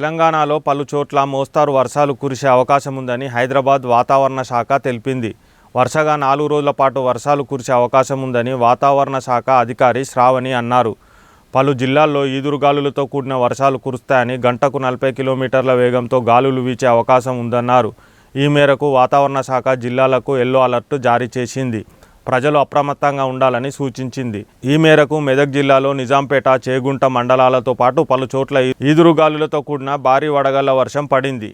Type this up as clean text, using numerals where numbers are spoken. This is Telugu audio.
తెలంగాణలో పలు చోట్ల మోస్తారు వర్షాలు కురిసే అవకాశం ఉందని హైదరాబాద్ వాతావరణ శాఖ తెలిపింది. వరుసగా 4 రోజుల పాటు వర్షాలు కురిసే అవకాశం ఉందని వాతావరణ శాఖ అధికారి శ్రావణి అన్నారు. పలు జిల్లాల్లో ఈదురుగాలులతో కూడిన వర్షాలు కురుస్తాయని, గంటకు 40 కిలోమీటర్ల వేగంతో గాలులు వీచే అవకాశం ఉందన్నారు. ఈ మేరకు వాతావరణ శాఖ జిల్లాలకు ఎల్లో అలర్ట్ జారీ చేసింది. ప్రజలు అప్రమత్తంగా ఉండాలని సూచించింది. ఈ మేరకు మెదక్ జిల్లాలో నిజాంపేట, చేగుంట మండలాలతో పాటు పలు చోట్ల ఈదురుగాలులతో కూడిన భారీ వడగళ్ల వర్షం పడింది.